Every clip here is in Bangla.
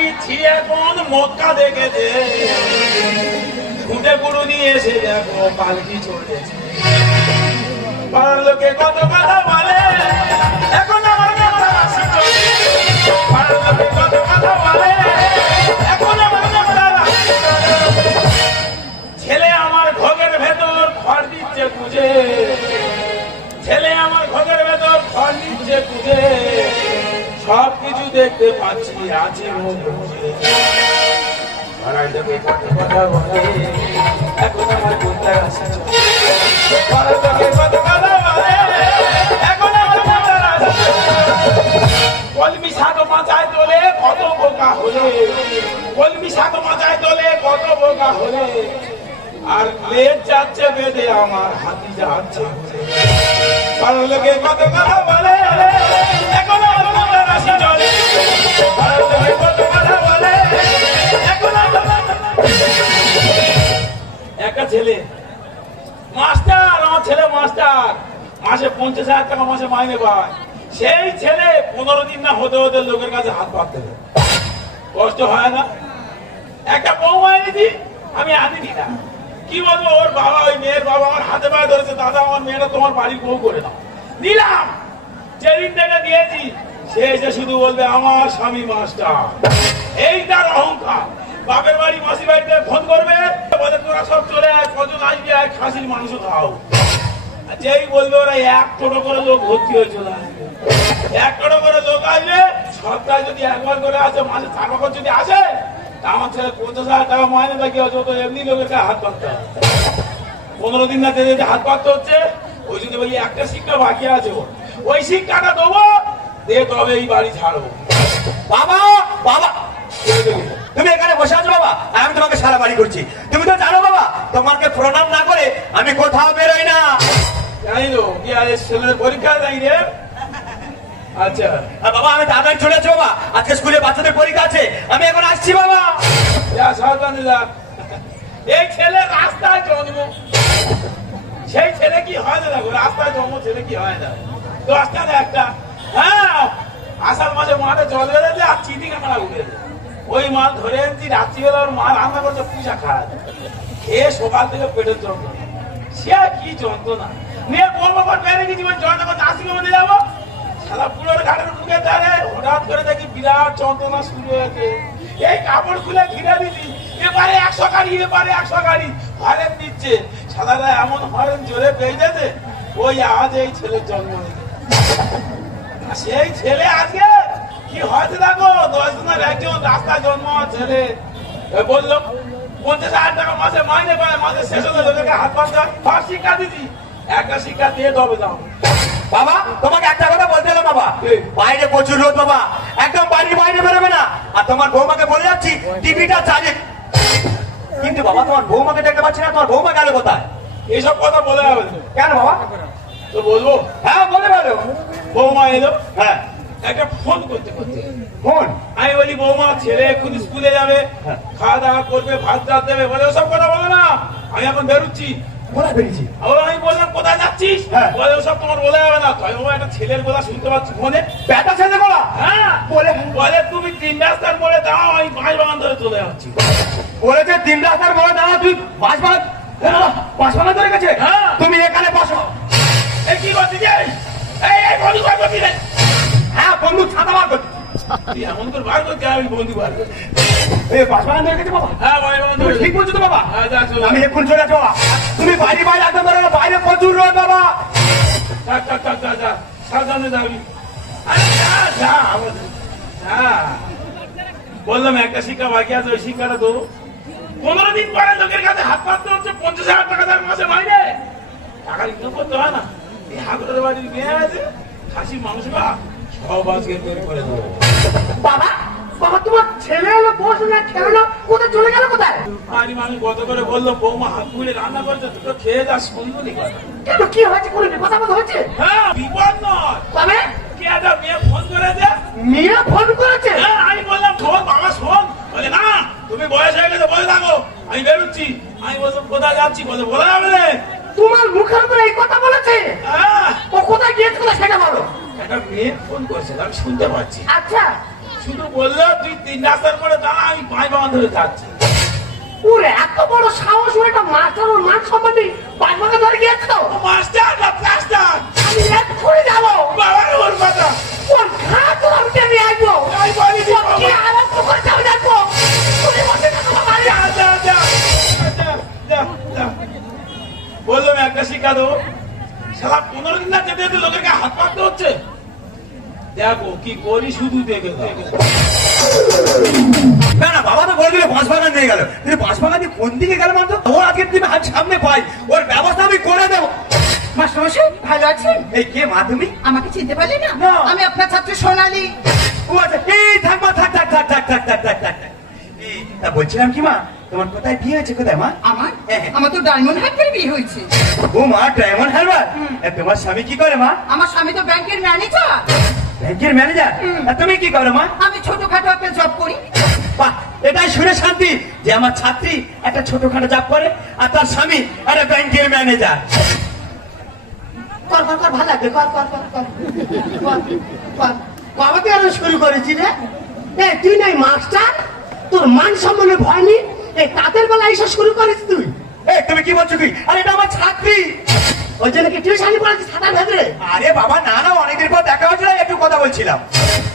গিচ্ছি এখন মক্কা দেখেছে, ঘুটে গুরু নিয়ে এসে দেখো পালকি চলেছে। পাড়ার লোকে কত কথা বলে, এখন আমার মাথা রাশি চলে। পাড়ার লোকে কত কথা বলে, এখন আমার মাথা রাশি চলে। ছেলে আমার ঘরের ভেতর খড় দিচ্ছে খুঁজে, ছেলে আমার ঘরের ভেতর খড় দিচ্ছে খুঁজে। সব কিছু দেখতে পাচ্ছি আছে পাড়ার লোকে কত কথা বলে, এখন আমার মাথা রাশি চলে। পাড়ার লোকে কত কথা বলে, এখন আমার মাথা রাশি চলে। কলমি শাক মাথায় তোলে কত বোকা হলে, কলমি শাক মাথায় তোলে কত বোকা হলে। আর লেজ যাচ্ছে বেঁধে আমার হাতি যাচ্ছে। পাড়ার লোকে কত কথা বলে, এখন আমার মাথা রাশি চলে। পাড়ার লোকে কত কথা বলে, এখন আমার মাথা। একটা ছেলে মাস্টার, আমার ছেলে মাস্টার, মাসে 50,000 টাকা মাসে মাইনে পায়। সেই ছেলে 15 দিন না হতে হতে লোকের কাছে হাত পাততে হবে। কষ্ট হয় না? একটা বউ মাইনে দিই, আমি আনিনি না, কি বলবো? ওর বাবা, ওই মেয়ের বাবা আমার হাতে পায়ে ধরেছে, দাদা আমার মেয়েটা তোমার বাড়ির বউ করে দাও। নিলাম, যেদিন থেকে দিয়েছি সে এসে শুধু বলবে আমার স্বামী মাস্টার। এই তার অহংকার। বাপের বাড়ি মাসির বাড়িতে ফোন করবে, বলে তোরা সব চলে আয়, কজন আসবে, আয় খাসির মাংস খাও। যেই বলবে ওরা এক টোটো করে লোক ভর্তি হয়ে চলে আসবে। এক টোটো করে লোক আসবে, সপ্তাহে যদি একবার করে আসে, মাসে 4 বছর যদি আসে, তা আমার ছেলে 50,000 টাকা মাইনে থাকে, তো এমনি লোকের কাছে হাত পাততে হবে। 15 দিন না যেতে হাত পাততে হচ্ছে। ওই জন্য বলি একটা শিক্ষা বাকি আছে, ওই শিক্ষাটা দেবো দিয়ে তবে এই বাড়ি ছাড়বো। বাবা বাবা, তুমি এখানে বসে আছো বাবা, আর আমি তোমাকে সারা বাড়ি করছি। তুমি তো জানো বাবা, তোমাকে প্রণাম না করে আমি কোথাও বেরোই না। জানি তো, কি আজ ছেলের পরীক্ষা যাই রে? আচ্ছা বাবা, আমি তাড়াতাড়ি চলে যাচ্ছি বাবা, আজকে স্কুলে বাচ্চাদের পরীক্ষা আছে, আমি এখন আসছি বাবা। যা সাবধানে যা। এই ছেলে রাস্তায় জন্ম, সেই ছেলে কি হয় না? দেখো রাস্তায় জন্ম, ছেলে কি হয় না? 10টা না একটা। হ্যাঁ, আষাঢ় মাসে মাঠে জল বেড়েছে আর চিঠি কাঁকড়া উঠেছে। ওই মাল ধরে এনেছি, রাত্রিবেলা ওর মা রান্না করছে পুষা খাওয়া, খেয়ে সকাল থেকে পেটের যন্ত্রণা। সে কি যন্ত্রণা, মেয়ে বলবো বেড়ে গেছি, যন্ত্রণা নার্সিংহোমে মধ্যে যাবো। সারা পুরোর ঘাটের মুখে দাঁড়ে, হঠাৎ করে দেখি বিরাট যন্ত্রণা শুরু হয়েছে। এই কাপড় খুলে ঘিরে দিচ্ছি, এবারে 100 গাড়ি, এবারে 100 গাড়ি হরেন দিচ্ছে। সাদারা এমন হরেন জোরে পেয়েছে, ওই আজ এই ছেলের জন্ম হয়েছে। সেই ছেলে আজকে কি হয়েছে দেখো, 10 জনের একজন রাস্তায় জন্ম ছেলে বললো 50,000 টাকা মাসে মাইনে পায়, মাসে শেষ হলে লোকের হাত পাত যায়। সব শিক্ষা দিচ্ছি, একটা শিক্ষা দিয়ে তবে দাও। বাবা, তোমাকে একটা কথা বলতে হলো বাবা, বাইরে প্রচুর রোদ বাবা, একদম বাড়ির বাইরে বেরোবে না। আর তোমার বৌমাকে বলে যাচ্ছি টিভিটা চালিয়ে। কিন্তু বাবা, তোমার বৌমাকে দেখতে পাচ্ছি না, তোমার বৌমা গেল কোথায়? এইসব কথা বলে হবে কেন বাবা? তো বলবো, হ্যাঁ বলে বলো। বৌমা এলো, হ্যাঁ, একটা ফোন করতে করতে ফোন। আমি বলি বৌমা ছেলে এখন স্কুলে যাবে, খাওয়া দাওয়া করবে, ভাত টাত দেবে। বলে ওসব কথা বলো না, আমি এখন বেরোচ্ছি। কোথায় বেরিয়েছি? আমি বললাম কোথায় যাচ্ছিস? বলে ওসব তোমার বলে যাবে না। তাই বাবা একটা ছেলের গলা শুনতে পাচ্ছি ফোনে, বেটা ছেলে বলা। হ্যাঁ বলে বলে তুমি 3 রাস্তার মোড়ে দাও, আমি 5 বাগান ধরে চলে যাচ্ছি। বলেছে 3 রাস্তার মোড়ে দাঁড়া, তুই 5 বাগান ধরে গেছে। তুমি এখানে বসো। এই কি করছিস? এই বন্ধু বার করছিস? হ্যাঁ বন্ধু, ছাতা বার করছি। তুই এমন করে বার করছিস, আমি বন্ধু বার করছি। এই 5 বাগান ধরে গেছে বাবা। হ্যাঁ ভাই বন্ধু, তুমি ঠিক বলছো তো বাবা? হ্যাঁ যা চলে। আমি এখন চলে যাবো বাবা। তুমি বাইরে বাইরে একদম বেরো না, বাইরে প্রচুর রোদ বাবা। যা সাবধানে যাবি। আরে যা যা যা। বললাম একটা শিক্ষা বাকি আছে, ওই শিক্ষাটা দেবো। 15 দিন পরে লোকের কাছে হাত পাততে হচ্ছে, 50,000 টাকা তার মাসে মাইনে। টাকা ইনকাম করতে হয় না। এই হাগুড়ের বাড়ির মেয়ে আছে, খাসি মাংস সব আজকে বের করে দেবো। বাবা বাবা, তোমার ছেলে হলো পড়াশোনা খেলো, কোথায় চলে গেল কোথায়? আমি কত করে বললো বৌমা হাত খুলে রান্না করছে, দুটো খেয়ে যা, শুনবি কথা। কেন, কি হয়েছে? কোনো বিপদ আপদ হচ্ছে? হ্যাঁ বিপদ নয়, তবে কে একটা মেয়ে ফোন করেছে। মেয়ে ফোন করেছে? হ্যাঁ, আমি বললাম শোন বাবা শোন। বলে না, তুমি বয়স হয়ে গেছে, বলে থাকো, আমি বেরোচ্ছি। আমি বললাম কোথায় যাচ্ছি? বলে বলা যাবে না। তোমার মুখের উপরে এই কথা বলেছে? হ্যাঁ, ও কোথায় গিয়েছে, কোথায় সেটা বলো। একটা মেয়ে ফোন করেছে, আমি শুনতে পাচ্ছি। আচ্ছা, শুধু বললো তুই 3 রাস্তার করে দাঁড়া, আমি 5 বাগান ধরে যাচ্ছি। ওর এত বড় সাহস, ওর একটা মাস্টার ওর মান সম্মানে পাঁচমাকে ধরে গিয়েছিল। ও মাস্টার না প্লাস্টার? আমি এক্ষুনি যাবো, বাবার ওর কথা। ওর ঘা তোর আমি টেনে আসবো। আমি বলি ওর কি আরম্ভ করছে আমি দেখবো। তুমি বসে থাকো বাবা। যা যা যা যা যা যা। বললাম একটা শিক্ষা দেবো, সারা 15 দিন না যেতে যেতে লোকেরকে হাত পাততে হচ্ছে। দেখো কি করি শুধু দেখে দেখে। না না, বাবা তো বলে দিলে বাঁশবাগান নিয়ে গেল, কিন্তু বাঁশবাগান দিয়ে কোন দিকে গেল মাত্র? ওর আজকে তুমি হাত সামনে পাই, ওর ব্যবস্থা আমি করে দেবো। মাস্টারমশাই ভালো আছেন? এই কে মা তুমি? আমাকে চিনতে পারলে না? না। আমি আপনার ছাত্র সোনালী। ও আচ্ছা, এই থাক মা, থাক থাক থাক থাক থাক থাক থাক থাক থাক। এই, তা বলছিলাম কি মা, তোমার কোথায় বিয়ে হয়েছে? কোথায় মা? আমার হ্যাঁ। আমার তো ডায়মন্ড হারবারে বিয়ে হয়েছে। ও মা, ডায়মন্ড হারবার? তোমার স্বামী কি করে মা? আমার স্বামী তো ব্যাংকের ম্যানেজার। ব্যাংকের ম্যানেজার? আর তুমি কি করো মা? আমি ছোটখাটো একটা জব করি। বাহ, এটাই শুনে শান্তি যে আমার ছাত্রী একটা ছোটখাটো জব করে আর তার স্বামী একটা ব্যাংকের ম্যানেজার। কর কর কর, ভালো লাগবে, কর কর কর কর কর কর। কবে থেকে আমি শুরু করেছি রে? তুই নাই মাস্টার, তোর মান সম্মানে ভয় নেই, এই তাদের বেলা এসে শুরু করিস তুই? এই তুমি কি বলছো কি? আরে এটা আমার ছাত্রী। ওই জন্য কি টিউশনি পড়াচ্ছিস ছাতা ভেতরে? আরে বাবা না না, অনেকদিন পর দেখা হয়েছিল, একটু কথা বলছিলাম।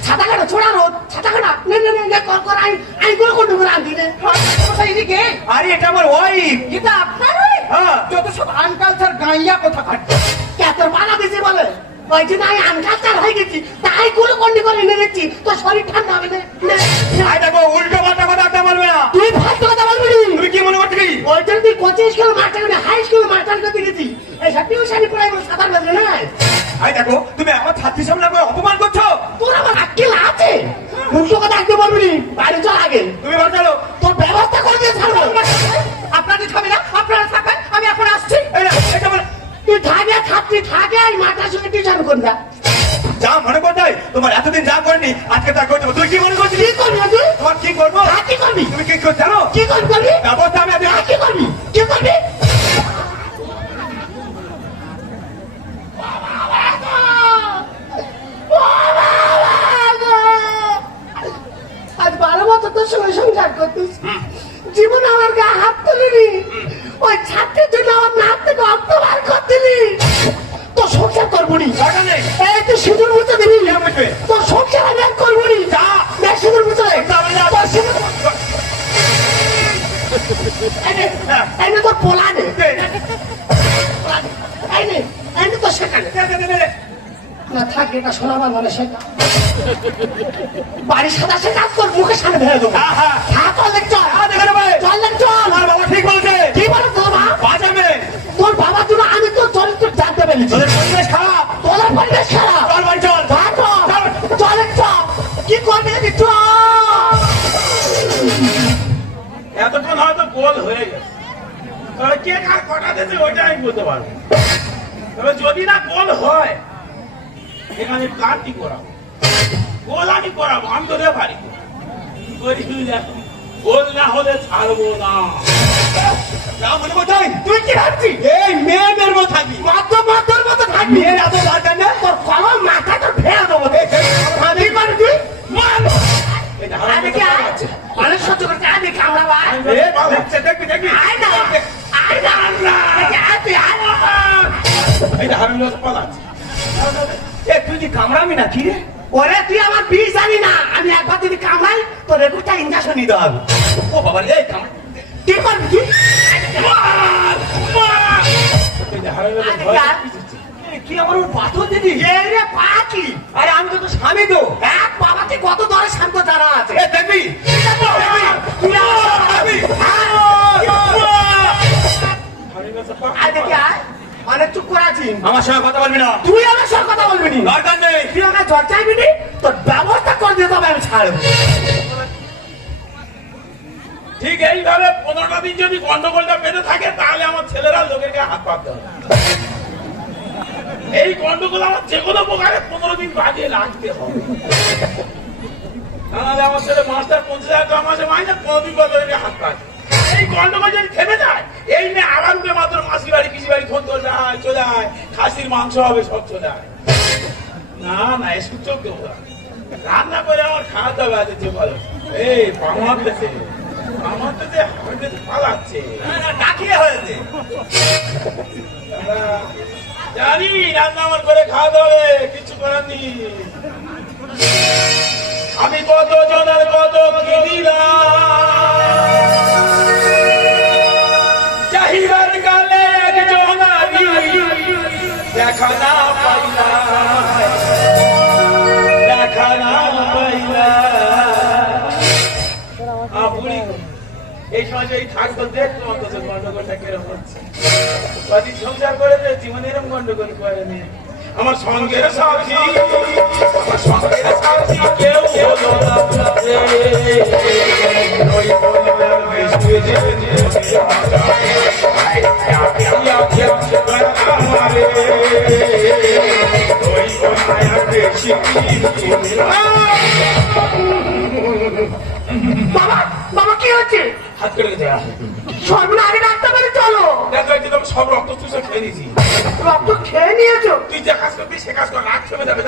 ছাতা কাটা ছোড়া রোদ, ছাতা কাটা নে নে নে নে, কর কর, আই করে কোন করে আনতি রে? মাস্টারমশাই এদিকে। আরে এটা আমার ওয়াইফ। এটা আপনার ওই? হ্যাঁ। যত সব আনকালচার গাইয়া কথা কাটছে। কে তোর বানা দিছি বলে? ওই জন্য আমি আনকালচার হয়ে গেছি, তাই গুলো কন্ডি করে এনে দিচ্ছি, তোর শরীর ঠান্ডা হবে না। নে, নে। আরে দেখো, উল্টো পাল্টা কথা একটা বলবে না। তুই ফালতু কথা বলবি না। তুমি কি মনে করছো কি? ওই জন্য তুই কোচিং স্কুল মাস্টার করে হাই স্কুল মাস্টার করতে গেছি, এই সব টিউশনি পড়াই বলে সাঁতার বেঁধে না। আরে দেখো, তুমি আমার ছাত্রীর সামনে আমাকে অপমান করছো। তোর আমার আক্কেল আছে? উল্টো কথা একদম বলবি না, বাড়ি চল আগে। তুমি বল চলো। তোর ব্যবস্থা করে দিয়ে ছাড়বো। আপনাদের ঝামেলা আপনারা থাকেন, আমি এখন আসছি। এই না, এটা বলে তুই থাকে ছাত্রী থাকে, এই মাস্টার সঙ্গে টিউশন করবি। যা মনে করতে হয়, তোমার এতদিন যা করেনি আজকে তা করতে হবে। তুই কি মনে করছিস? কি করবি তুই? তোমার কি করবো? হ্যাঁ, কি করবি? তুমি কি করছো জানো? কি করবি করবি? ব্যবস্থা আমি আজকে হ্যাঁ, কি করবি? কি করবি? আজ 12 বছর তোর সঙ্গে সংসার করতিস, জীবন আমার গায়ে হাত তুলিনি, ওই ছাত্রের জন্য আমার নাক থেকে রক্ত বার করতিলি। তোর সংসার করবো নি। দরকার নেই। এই তুই সিঁদুর মুছে দিবি, কে মুছবে? তোর সংসার আমি আর করবো নি। যা। দেখ সিঁদুর মুছে দে। যাবে না। তোর সিঁদুর- এই নে, এই নে তোর পোলা নে। এই নে তোর সেখানে না থাক, এটা শোনাবার মনে শেখা। বাড়ির সাদা সে কাজ কর, মুখে সামনে ধরে দেবো। হ্যাঁ, হ্যাঁ। হ্যাঁ, চল দেখ, চল। হ্যাঁ, দেখে নেবে। চল দেখ, চল। আমার বাবা ঠিক বলছে। কি বলো তোর মা? বাঁচাবে। তোর বাবার জন্য আমি তোর চরিত্র জানতে পেরেছি। তোদের পরিবেশ খারাপ। তোর পরিবেশ খারাপ। চল ভাই চল। যা, চল। চল দেখ, চল। কি করবি দেখি, চল। এতক্ষণ হয়তো গোল হয়ে গেছে, তবে কে কার কটা দিয়েছে ওইটা আমি বলতে পারবো। তবে যদি না গোল হয়, এখানে প্লান্টি করাবো, গোল আমি করাবো, আমি তো পারি। কি করি শুধু দেখো, গোল না হলে ছাড়বো না। যা মনে করতে হয়। তুই কি ভাবছিস? এই মেয়েদের মতো থাকবি। মাত্র মাত্র মতো থাকবি। মেয়ের এত দরকার নেই। তোর কলম মাথা তোর ফেলে দেবো। কি করবি তুই? মার! এই যে হারামি আরে কি কথা আয়? আছে। অনেক সহ্য করতে আয়, দেখি আমরা ভাই। এ, দেখছে, দেখবি দেখবি। আয় না, আয় না, দেখি আয় তুই, আয় না। এই যে হারামি কথা পালাচ্ছে। এ, তুই কি কামড়াবি না কি রে? ওরে তুই আমার বিষ জানি না, আমি একবার যদি কামাই তোর একুশটা ইঞ্জেকশন নিতে হবে। ও বাবা রে, এই কামড়। কি করবি তুই? মার! মার! এই যে হারামি কথা ভয় পিছিয়েছে। এ, কি আমার ওর পাথর দিদি? এই রে পাখি, আরে আমি তো তোর স্বামী তো। এক বাবাকে কত দরে শান্ত জানা আছে। এ, দেখবি তুই আমার দেখবি? হারামি কথা পা- আয় দেখি আয়, অনেক চুপ করে আছি। আমার সঙ্গে কথা বলবি না। তুই আমার সঙ্গে কথা বলবি নি। দরকার নেই। তুই আমার জ্বর চাইবি নি, তোর ব্যবস্থা করে দিতে হবে, আমি ছাড়বো। ঠিক এইভাবে 15টা দিন যদি গন্ডগোলটা বেঁধে থাকে, তাহলে আমার ছেলেরা লোকের গায়ে হাত পাততে হবে। এই গন্ডগোল আমার যে কোনো প্রকারে 15 দিন বাজিয়ে লাগতে হবে। নাহলে আমার ছেলে মাস্টার 50,000 টাকা মাসে মাইনে, 15 দিন পর লোকের গায়ে হাত পাতে। এই গন্ডগোল যদি থেমে যায়, এই মেয়ে আবার উঠে মাত্র মাসি বাড়ি পিসি বাড়ি ফোন চলে যায়, চলে আয়, খাসির মাংস হবে, সব চলে আয়। না না, এসব চোখ দেবো না। রান্না করে আমার খাওয়া দাওয়া আছে যে বলো এই পামাতেছে পালাচ্ছে ডাকিয়ে হয়েছে জানি রান্না আমার করে খাওয়া দাওয়া কিছু করার নেই আমি কত জনের কত কি দিলাম চাহিদার কালে একজন দেখা না পাইলা বুড়ি এই সময় যদি থাকতো দেখতো অন্তত গন্ডগোলটা কিরকম হচ্ছে কদিন সংসার করে জীবনে এরকম গন্ডগোল করেনি আমার সঙ্গের সাথী কেউ বলো না ওই বলো বাবা বাবা কি হচ্ছে? হাত করে দেয়া সর্বনা আগে ডাক্তার বাড়ি চলো। দেখো এই যে তুমি সব রক্ত চুষে খেয়ে নিয়েছি রক্ত খেয়ে নিয়েছো? তুই যে কাজ করবি সে কাজ কর রাগ সময় যাবে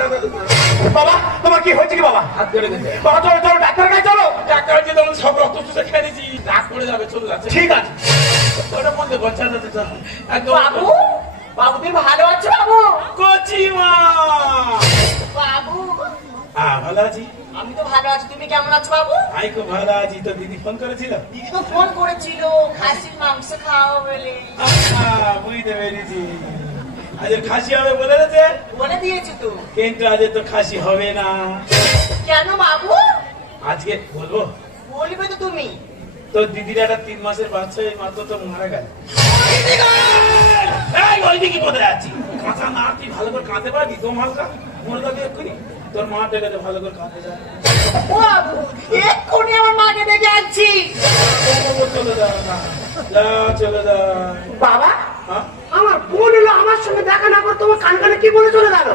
বাবা তোমার কি হয়েছে কি বাবা? হাত করে দে বাবা চলো চলো ডাক্তার কাছে চলো। ডাক্তার যে তখন সব রক্ত চুষে খেয়ে নিয়েছি রাগ করে যাবে চলে যাচ্ছে ঠিক আছে ওটা মধ্যে বাচ্চা যাচ্ছে একদম বাবু বাবু তুমি ভালো আছো বাবু? কচিমা বাবু ভালো আছি আমি তো ভালো আছি, তুমি কেমন আছো বাবু? আমি খুব ভালো আছি তো দিদি ফোন করেছিল দিদি তো ফোন করেছিল খাসির মাংস খাওয়া বলে। বুঝতে পেরেছি আজ খাসি হবে বলে গেছে বলে দিয়েছি তো। কিন্তু আজ তো খাসি হবে না কেন বাবু? আজকে বলবো বলবে তো তুমি। তো দিদির একটা 3 মাসের বাচ্চা এই মাত্র তো মারা গেল ওই দিকে কোথায় আছি কাঁচা না তুই ভালো করে কাঁদতে পারবি তো মালটা মনে থাকবে এক্ষুনি তোর মা ডেকে ভালো করে কাঁদতে যায় ও বাবু এক্ষুনি আমার মাকে দেখে আনছি। চলে যা যা চলে যা বাবা হ্যাঁ আমার বোন এলো আমার সঙ্গে দেখা না করে তোমার কান কানে কি বলে চলে গেল?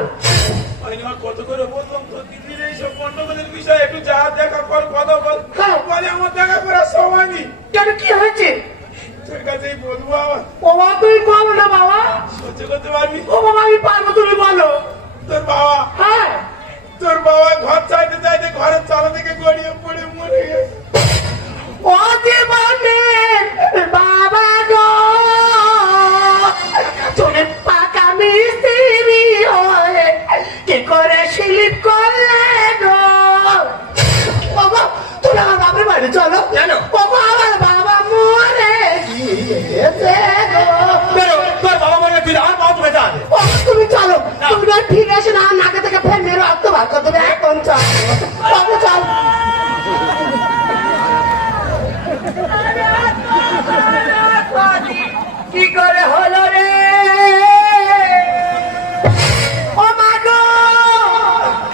আমি তোমার কত করে বললাম তো দিদির এইসব গন্ডগোলের বিষয় একটু যা দেখা কর কথা বল হ্যাঁ। বলে আমার দেখা করার সময় নেই কেন কি হয়েছে? তোর কাছেই বলবো আমার ও বাবা তুমি বলো না বাবা। সহ্য করতে পারবি ও বাবা আমি পারবো, তুমি বলো। তোর বাবা হ্যাঁ তোর বাবা ঘর চাইতে চাইতে ঘরের চালা থেকে গড়িয়ে পড়ে মরে গেছে ও জীবনের বাবা গো তুমি পাকা মিস্ত্রি হয়ে কি করে স্লিপ করলে গো? বাবা তুমি আমার বাপের বাড়ি চলো। কেন? বাবা আমার বাবা মরে গিয়েছে গো। বেরো তোর বাবা মনে তুই আমার বাবা তুমি যা ও, তুমি চলো, তুমি না ঠিক আছে না নাকে থেকে ফের মেরে রক্ত বার করে দেবে এখন চল বাবু চল। কি করে হলো রে? ও মা গো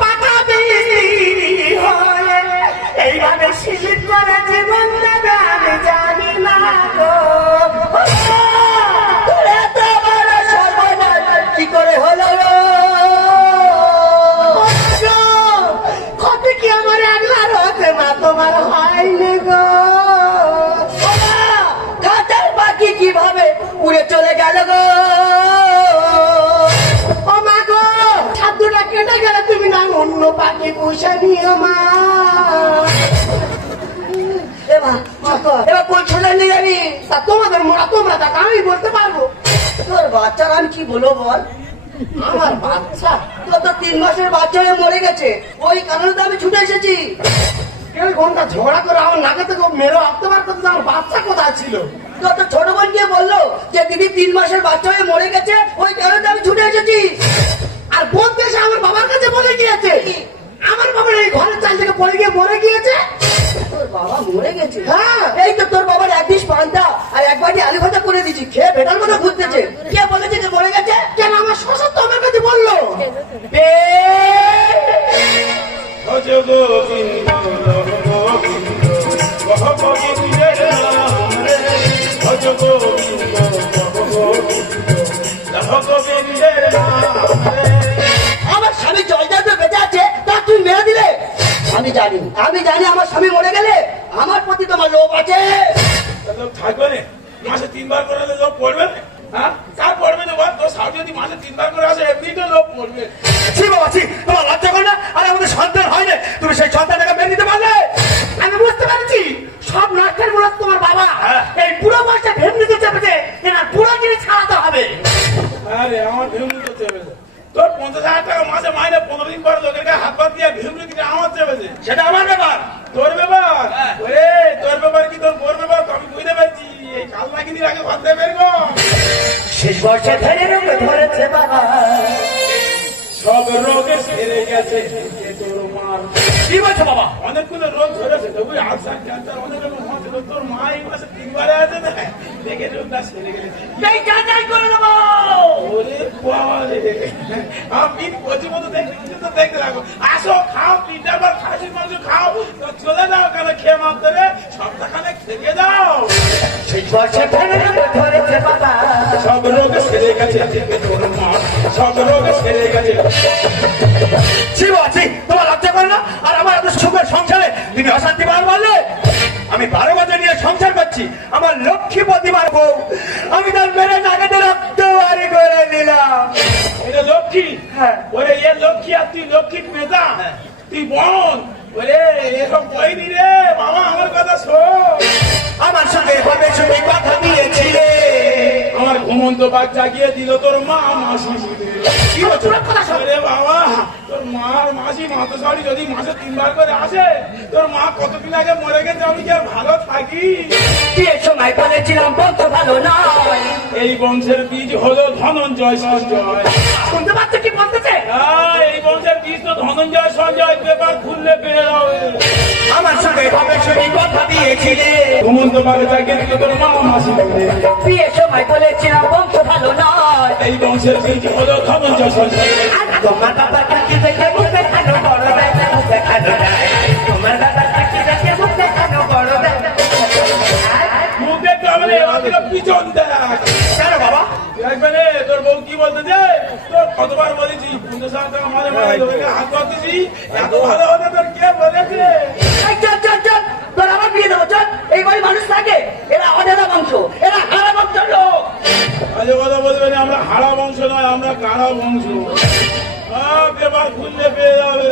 পাকা মিস্ত্রি হয়ে এইভাবে সিলিপ করে জীবন দেবে আমি জানি না গো। তোর এত বড় সর্বনাশ কি করে হলো রে? ক্ষতি কি আমার একলার হতে না তোমার হয়নি গো? খাতার পাখি কিভাবে উড়ে চলে গেল গো? ও মা গো ছাদুটা কেটে গেলে তুমি না অন্য পাখি পুষে নিও মা। এবার কোন ছেলে নিয়ে যাবি? তা তোমাদের মোড়া তোমরা দেখ আমি বলতে পারবো। তোর বাচ্চার আমি কি বলবো বল? আমার বাচ্চা তোর তো 3 মাসের বাচ্চা হয়ে মরে গেছে, ওই কারণে তো আমি ছুটে এসেছি। কেন ঘন্টা ঝগড়া করে আমার নাকে থেকে মেরে রক্ত বার করতে আমার বাচ্চা কোথায় ছিল? তোর তো ছোট বোন গিয়ে বললো যে দিদি 3 মাসের বাচ্চা হয়ে মরে গেছে, ওই কারণে তো আমি ছুটে এসেছি। আর বলতে এসে আমার বাবার কাছে বলে গিয়েছে আমার বাবার এই ঘরের চাল থেকে পড়ে গিয়ে মরে গিয়েছে। তোর বাবা মরে গেছে? হ্যাঁ এই তো তোর বাবার 1 ডিশ পান্তা আর 1 বাটি আলু ভাজা করে দিচ্ছি, খেয়ে ভেটার মতো ঘুরতেছে। কে বলেছে যে মরে গেছে? কেন আমার শ্বশুর তো আমার কাছে বললো। ভজ গোবিন্দ কহ গোবিন্দের নাম রে ভজ গোবিন্দ কহ গোবিন্দের নাম রে আমার স্বামী জয়দাতে বেঁচে আছে তা তুই মেরে দিলে? আমি জানি আমার স্বামী মরে গেলে আমার প্রতি তোমার লোভ আছে। লোক থাকবে না মাসে 3 বার করে লোক পড়বে না হ্যাঁ কার পড়বে না বল? তোর শাড়ি যদি মাসে 3 বার করে আসে এমনি তো লোক পড়বে। ছি বাবা ছি, তোমার লজ্জা করে না? আরে আমাদের সন্তান হয় না, তুমি সেই সন্তানটাকে মেনে নিতে পারলে? আমি বুঝতে পারছি সব নষ্টের মূলত তোমার বাবা। হ্যাঁ। এই পুরো মাসটা ভেমনিতে চেপেছে, এনার পুরো জিনিস ছাড়াতে হবে। আরে আমার ভেমরি তো চেপেছে। তোর 50,000 টাকা মাসে মাইনে 15 দিন পরে লোকের গায়ে হাত পা দিয়ে ভেমরি দিকে আমার চেপেছে। সেটা আমার ব্যাপার। তোর ব্যাপার? হ্যাঁ। ওরে তোর ব্যাপার কি তোর বোর ব্যাপার? তো আমি বুঝতে পারছি। এই কাল নাকি দিন আগে ভাত বের কর। শেষ বর্ষে ধরে রোগে ধরেছে বাবা। সব রোগে সেরে গেছে এ তোর মার। কি বলছো বাবা? অনেকগুলো রোগ ধরেছে, তবু আলসার ক্যান্সার অনেক রকম হচ্ছে। তোর মা এই মাসে 3 বারে আছে না, দেখে রোগটা সেরে গেছে। এই যাচাই করে নেবো। ওরে বাবারে, আমি কচি মতো দেখতে লাগো। আসো খাও, 3টা বার খাসির মাংস খাও, তো চলে যাও কেন খেয়ে মারতে রে? সপ্তাহখানে থেকে যাও। শেষ বর্ষে ধরে রোগে ধরেছে বাবা। সব রোগে সেরে গেছে এ তোর মা, সব রোগে সেরে গেছে। ছি বাবা ছি, তোমার লজ্জা করে না? আর আমার এত সুখের সংসারে তুমি অশান্তি বার বললে? আমি 12 বছর নিয়ে সংসার করছি, আমার লক্ষ্মী প্রতিমার বউ, আমি তার মেরে নাগাতে রক্ত বাড়ি করে দিলাম। এটা লক্ষ্মী? হ্যাঁ। ওরে এ লক্ষ্মী আর তুই লক্ষ্মীর পেতা, তুই বোন। ওরে এসব বইনি রে বাবা, আমার কথা শোন। আমার সঙ্গে ভাবে শুনে কথা দিয়েছিলে। আমার ঘুমন্ত বাঘ জাগিয়ে দিল তোর মা মাসি। কি বলছো? ওরে বাবা, তোর মার মাসি মাতোশাড়ি যদি মাসে 3 বার করে আসে, তোর মা কতদিন আগে মরে গেছে, আমি কি আর ভালো থাকি? বিয়ের সময় বলেছিলাম বলতে ভালো নয়। এই বংশের বীজ হলো ধনঞ্জয় সঞ্জয়। শুনতে পাচ্ছ কি বলতেছে? এই বংশের বীজ তো ধনঞ্জয় সঞ্জয়, পেপার খুললে পেয়ে যাবে। আমার সঙ্গে ভাবে শুনে কথা দিয়েছিলে। ঘুমন্ত বাঘ জাগিয়ে দিল তোর মা মাসি। বিয়ের সময় বলেছিলাম বলতে ভালো নয়। এই বংশের বীজ হলো ধনঞ্জয় সঞ্জয়। তোমার বাবা কাকি দেখে মুখে খানো বড় দেয়, মুখে খানো দেয়। তোমার বাবা কাকি দেখে মুখে খানো বড় দেয়। মুখ দেখতে হবে না, এবার দিকে পিছন দেখ। কেন বাবা? দেখবে রে, তোর বউ কি বলতে যে তোর কতবার বলেছি 50,000 টাকা মাঝে মাঝে লোকের হাত পাতিছি, এত ভালো হতে তোর কে বলেছে? এই চল চল চল, তোর আবার বিয়ে দেবো চল। এই বাড়ি মানুষ থাকে, এরা অজানা বংশ, এরা হারা বংশের লোক। আজে কথা বলবে না, আমরা হারা বংশ নয়, আমরা কারা বংশ। পেপার খুললে পেয়ে যাবে।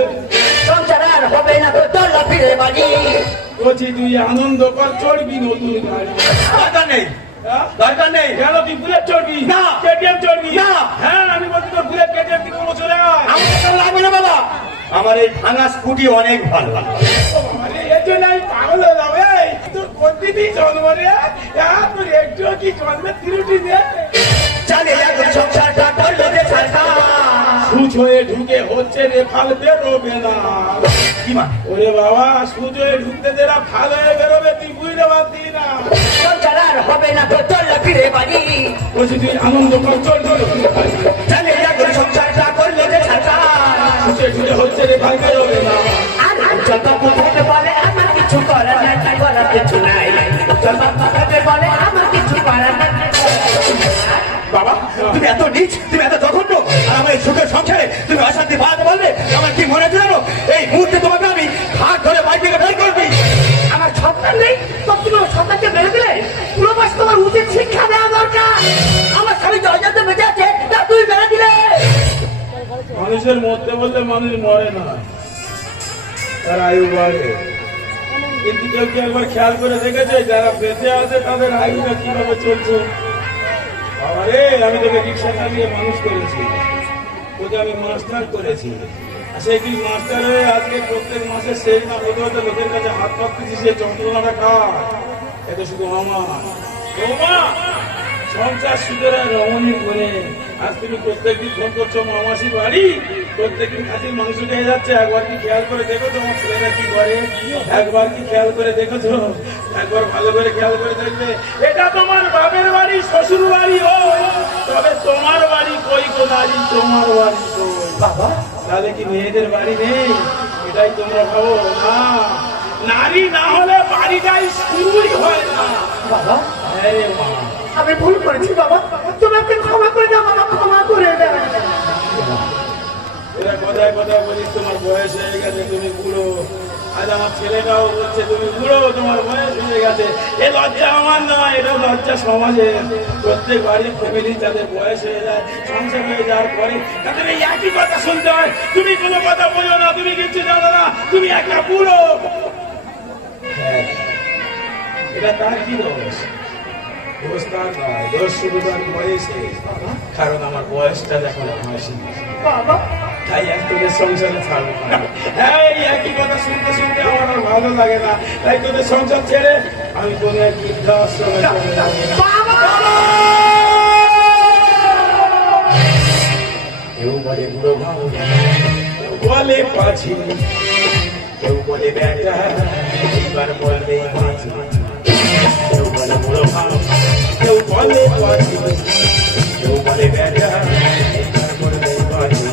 সংসার আর হবে না তো চল ফিরে বাড়ি। বলছি তুই আনন্দ কর, চড়বি নতুন গাড়ি। দরকার নেই, হ্যাঁ? দরকার নেই। কেন তুই বুলেট চড়বি? না। কেটিএম চড়বি? না। হ্যাঁ আমি বলছি তোর বুলেট কেটিএম কি করবো, চলে আয়। আমার তো লাগবে না বাবা, আমার এই ভাঙা স্কুটি অনেক ভালো লাগে। আরে এর জন্য আমি পাগল হয়ে যাবো। এই, তোর কোনদিনই জন্ম রে? তোর একটুও কি জন্মের ত্রুটি নেই? চালিয়ে এখন সংসারটা করলো যে সরকার। সুচ হয়ে ঢুকে হচ্ছে রে ফাল বেরোবে না। কি মা? ওরে বাবা, সুচ হয়ে ঢুকতে দেরা ফাল হয়ে বেরোবে, তুই বুঝতে পারতি না। সংসার আর হবে না তো চল ফিরে বাড়ি। বলছি তুই আনন্দ কর, চল চল। চালিয়ে এখন সংসারটা করলো যে সরকার। সুচে ঢুকে হচ্ছে রে ফাল বেরোবে না। আর যত বুঝতে বলে আমার কিছু করার নাই, করার কিছু নাই। যত বুঝতে বলে আমার কিছু করার নাই। বাবা তুমি এত নিচ, তুমি এত জঘন্য, আর আমার এই সুখের সংসারে তুমি অশান্তি বাড়াতে বলবে? আমার কি মনে হচ্ছে জানো, এই মুহূর্তে তোমাকে আমি হাত ধরে বাড়ি থেকে বের করবি। আমার সন্তান নেই, তো তুমি আমার সন্তানকে মেরে দিলে? পুরো মাস তোমার উচিত শিক্ষা দেওয়া দরকার। আমার স্বামী জয়জাতে বেঁচে আছে, তা তুই মেরে দিলে। মানুষের মরতে বললে মানুষ মরে না, তার আয়ু বাড়ে। কিন্তু কেউ কি একবার খেয়াল করে দেখেছে যারা বেঁচে আছে তাদের আয়ুটা কিভাবে চলছে? বাবারে, আমি তোকে রিক্সা চালিয়ে মানুষ করেছি, তোকে আমি মাস্টার করেছি। সেই তুই মাস্টার হয়ে আজকে প্রত্যেক মাসে সেই না হতে হতে লোকের কাছে হাত পাততেছি, সে যন্ত্রণাটা কার? এটা শুধু আমার বৌমা। সংসার সুদের রমণী বলে আজ তুমি প্রত্যেকদিন ফোন করছো মামাসি বাড়ি, প্রত্যেকদিন খাসির মাংস খেয়ে যাচ্ছে। একবার কি খেয়াল করে দেখেছো আমার ছেলেরা কি করে? একবার কি খেয়াল করে দেখেছো? একবার ভালো করে খেয়াল করে দেখবে। এটা তোমার বাপের বাড়ি, শ্বশুর বাড়ি হয়, তবে তোমার বাড়ি কই গো নারী, তোমার বাড়ি কই? বাবা তাহলে কি মেয়েদের বাড়ি নেই? এটাই তোমরা ভাবো না? নারী না হলে বাড়িটাই শুরুই হয় না। বাবা আরে মা, আমি ভুল করেছি বাবা, তুমি আমাকে ক্ষমা করে দাও বাবা, ক্ষমা করে দাও। এরা কথায় কথায় বলিস তোমার বয়স হয়ে গেছে, তুমি বুড়ো। আজ আমার ছেলেটাও বলছে তুমি বুড়ো, তোমার বয়স হয়ে গেছে। আছে। এ লজ্জা আমার নয়, এটা লজ্জা সমাজের। প্রত্যেক বাড়ির ফ্যামিলি যাদের বয়স হয়ে যায়, সংসার হয়ে যাওয়ার পরে তাদের এই একই কথা শুনতে হয়, তুমি কোনো কথা বোঝো না, তুমি কিছু জানো না, তুমি একটা বুড়ো। হ্যাঁ, এটা তার কি দোষ? দোষ তার নয়, দোষ শুধু তার বয়সে। কারণ আমার বয়সটা এখন হয়নি, বাবা তাই এক তোদের সংসারে ছাড়বো না। হ্যাঁ, এই একই কথা শুনতে শুনতে আমার আর ভালো লাগে না, তাই তোদের সংসার ছেড়ে আমি কোনো এক বৃদ্ধাশ্রমে চলে যাবো। বাবা কেউ বলে বুড়ো ভাব, কেউ বলে পাছি, কেউ বলে বেটা, এইবার বলবে মাঝি। কেউ বলে বুড়ো ভাব, কেউ বলে পাছি, কেউ বলে বেটা, এইবার বলবে মাঝি।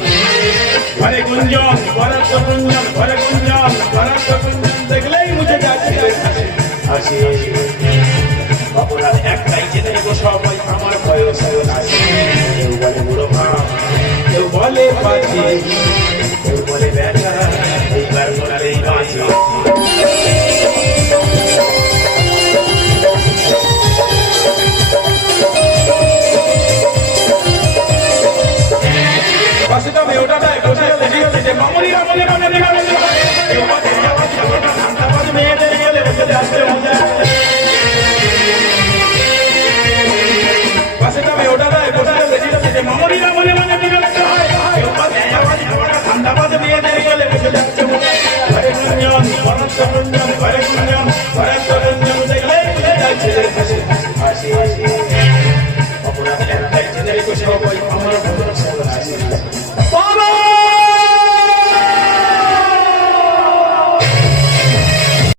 ঘরে গুঞ্জন, ঘরের তো গুঞ্জন, ঘরে গুঞ্জন, ঘরের তো গুঞ্জন দেখলেই বুঝে যাচ্ছে হাসি। অপরাধ একটাই জেনে গো সবাই আমার বয়স আছে। কেউ বলে বুড়ো ভাব, কেউ বলে পাছি, কেউ বলে বেটা, এইবার বললেই বাঁচি। বসে তো ওটা দেয়, বসে গেলে মামুনি মামুনি মামুনি মামুনি